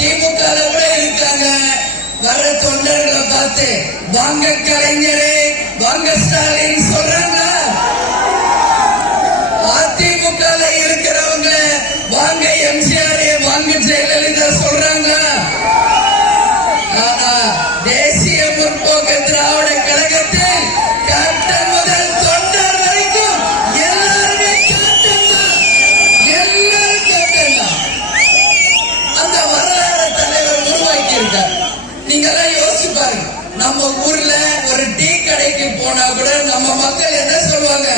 திமுக கூட இருக்காங்க. வர தொண்டர்களை பார்த்து வாங்க கலைஞரே, வாங்க ஸ்டாலின் சொல்றாங்க. அதிமுக இருக்கிறவங்க வாங்க எம்ஜிஆர், வாங்க ஜெயலலிதா சொல்றாங்க. ஆனா தேசிய முற்போக்கு திராவிட கழகத்தில் கேப்டன் முதல் தொண்டர் வரைக்கும் எல்லாருமே கேப்டன் தான். எல்லாரும் கேப்டன் தான். அந்த வரலாறு தலைவர் உருவாக்கி இருக்கார். நீங்க எல்லாம் யோசிச்சு பாருங்க. நம்ம ஊர்ல ஒரு டீ கடைக்கு போனா கூட நம்ம மக்கள் என்ன சொல்லுவாங்க?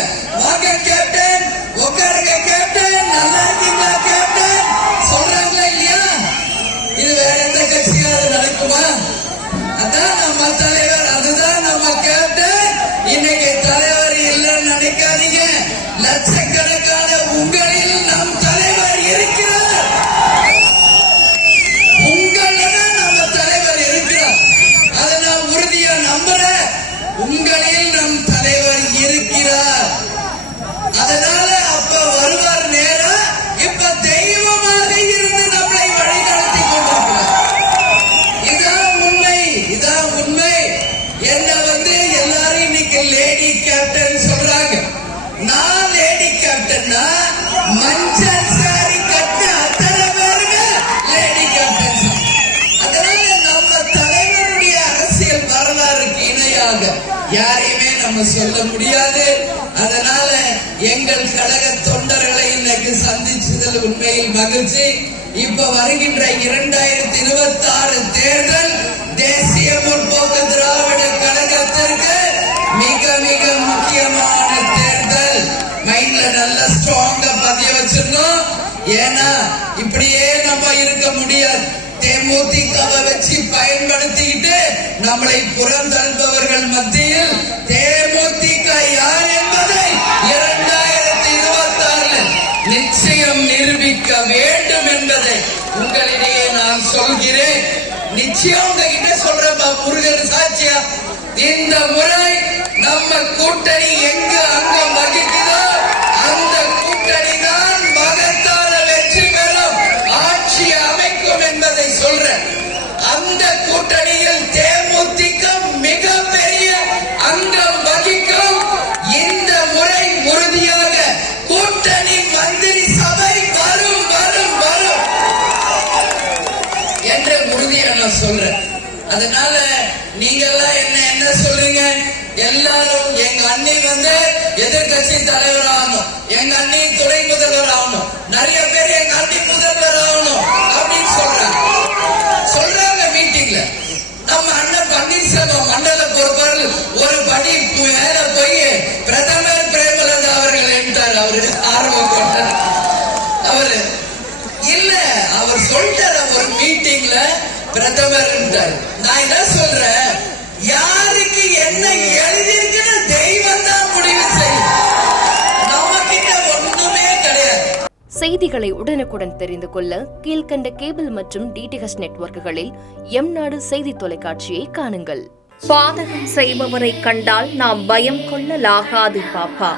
வாங்க கேப்டன், உட்காருங்க கேப்டன், நல்லா இருக்கீங்களா கேப்டன் சொல்றாங்களா இல்லையா? இது வேற எந்த கட்சியாவது நடக்குமா? அதான் நம்ம தலைவர், அதுதான் நம்ம கேப்டன். இன்னைக்கு தலைவர் இல்லைன்னு நினைக்காதீங்க. லட்சக்கணக்கான உங்களில் நம் தலைவர் இருக்கிறார். உங்களில் நம்ம தலைவர் இருக்கிறார். அதை நான் உறுதியா நம்புறேன். உங்களில் நம் தலைவர் இருக்கிறார். அதனால அப்ப வருவார் நேரா. இப்ப தெய்வமாக இருந்து நம்மளை வழிநடத்தி கொண்டிருக்கிறார். இதான் உண்மை, இதான் உண்மை. என்ன எல்லாரும் இன்னைக்கு லேடி கேப்டன் சொல்றாங்க. நான் லேடி கேப்டன்னா மஞ்சள் சாரி கட்ட அத்தனை பேருங்க லேடி கேப்டன். அதனால நம்ம தலைவருடைய அரசியல் வரலாறுக்கு இணையாக யாரையுமே நம்ம சொல்ல முடியாது. அதனால எங்கள் கழக தொண்டர்களை இன்னைக்கு சந்திச்சதில் உண்மையில் மகிழ்ச்சி. இப்ப வருகின்ற 2026 தேர்தல் தேசிய முற்போக்கு திராவிட கழகத்திற்கு மிக மிக முக்கியமான தேர்தல். மைண்ட்ல நல்ல ஸ்ட்ராங்கா பதிய வச்சிருந்தோம். ஏன்னா இப்படியே நம்ம இருக்க முடியாது. தேமுதிகவை வச்சு பயன்படுத்திக்கிட்டு நம்மளை புறந்தள்பவர்கள் மத்தியில் தேமுதிக யார் என்பதை 2026 நிச்சயம் நிரூபிக்க வேண்டும் என்பதை உங்களிடையே நான் சொல்கிறேன். நிச்சயம் உங்ககிட்ட சொல்றேன், முருகன் சாட்சியா. இந்த முறை நம்ம கூட்டணி எங்கு அங்கம் வகிக்குதோ அந்த கூட்டணி தான் மகத்தான வெற்றி பெறும், ஆட்சி அமைக்கும் என்பதை சொல்றேன். அந்த கூட்டணியில் தேமுதிக மிகப்பெரிய அங்கம் வகிக்கும். இந்த முறை உறுதியாக கூட்டணி மந்திரி சபை வரும் வரும் வரும் என்ற உறுதியை நான் சொல்றேன். அதனால நீங்க எல்லாம் என்ன சொல்றீங்க? எல்லாரும் எங்க அண்ணி எதிர்கட்சி தலைவர் ஆகணும், எங்க அண்ணி துணை முதல்வர் ஆகணும், நிறைய பேர் எங்க அண்ணி முதல்வர் ஆகணும் அப்படின்னு சொல்றாங்க மீட்டிங்ல. நம்ம அண்ணன் பன்னீர்செல்வம் மண்டல பொறுப்பாளர் ஒரு படி மேல போய் பிரதமர் பிரேமலதா அவர்கள் என்றார். அவரு ஆர்வம் அவரு இல்ல, அவர் சொல்றார் ஒரு மீட்டிங்ல பிரதமர் என்றார். நான் என்ன சொல்றேன், யாருக்கு என்ன எழுதிருக்குன்னு தெய்வம் தான் முடிவு செய்யும். நம்ம கிட்ட ஒண்ணுமே கிடையாது. செய்திகளை உடனுக்குடன் தெரிந்து கொள்ள கீழ்கண்ட கேபிள் மற்றும் டிடிஎச் நெட்வொர்க்குகளில் எம்நாடு செய்தி தொலைக்காட்சியை காணுங்கள். பாதகம் செய்பவரை கண்டால் நாம் பயம் கொள்ளலாகாது பாப்பா.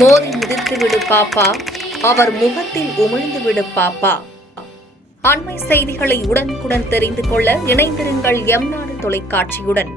மோதி மிதித்துவிடு பாப்பா, அவர் முகத்தில் உமிழ்ந்துவிடு பாப்பா. அண்மை செய்திகளை உடனுக்குடன் தெரிந்து கொள்ள இணைந்திருங்கள் எம்நாடு தொலைக்காட்சியுடன்.